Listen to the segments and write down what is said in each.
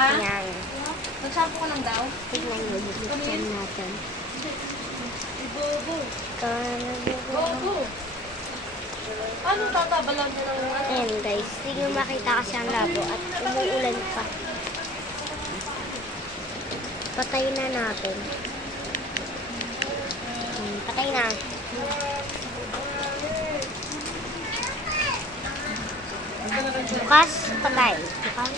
Ayan. Nagsapo ka lang daw? Tignan mo, bubuksan natin. Bobo. Bobo. Ano tatabalan ka ng ano? Ayan guys, hindi nyo makita kasi ang labo at umuulan pa. Patay na natin. Patay na. Bukas, patay. Bukas.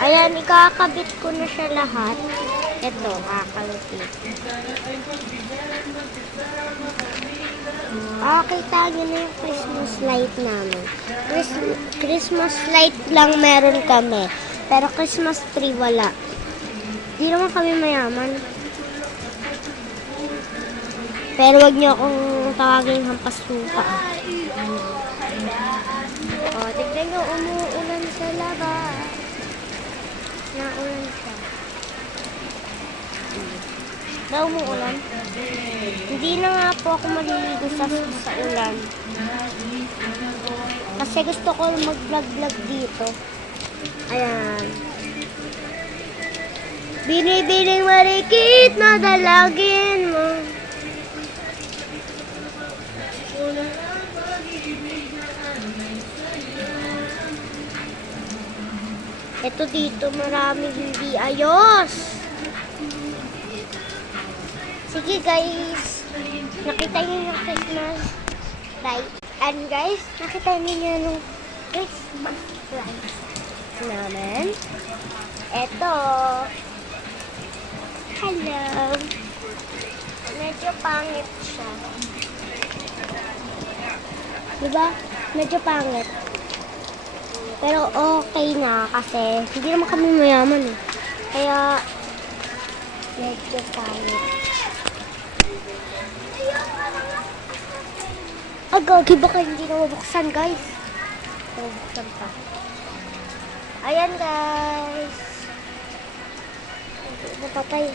Ayan, ikakabit ko na siya lahat. Ito, kakabit. Kita nyo na yung Christmas light namin. Christmas light lang meron kami. Pero Christmas tree wala. Di naman kami mayaman. Pero wag nyo akong tawagin hampas lupa. O, tignan nyo, umuulan sa labas. Naulan siya. Na umuulan? Hindi na nga po ako maliligo sa ulan. Kasi gusto ko mag-vlog-vlog dito. Ayan. Binibining marikit na dalagin mo. Ito dito maraming hindi ayos. Sige guys, nakita niyo yung Christmas light. And guys, nakita niyo yung Christmas light namin. Ito. Hello. Medyo pangit siya. Diba? Medyo pangit. Pero okay na kasi hindi naman kami mayaman eh. Kaya medyo pangit. Agagi, baka hindi na mabuksan guys. Mabuksan pa. Ayan guys. Napatay.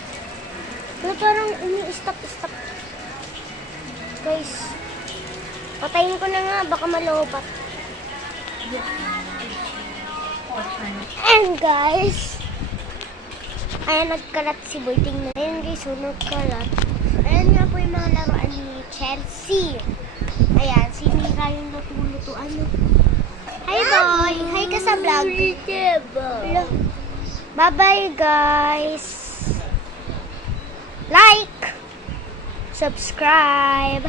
Ano parang umi-stop. Guys. Patayin ko na nga, baka malobat. And guys. Ayan, nagkalat si Boy. Tingnan. Ayan guys, nagkalat. Ayan nga po yung mga laruan ni Chelsea. Ayan, sinira yung luto-lutuan. Hi boy! Hi ka sa vlog. Bye-bye guys! Like! Subscribe!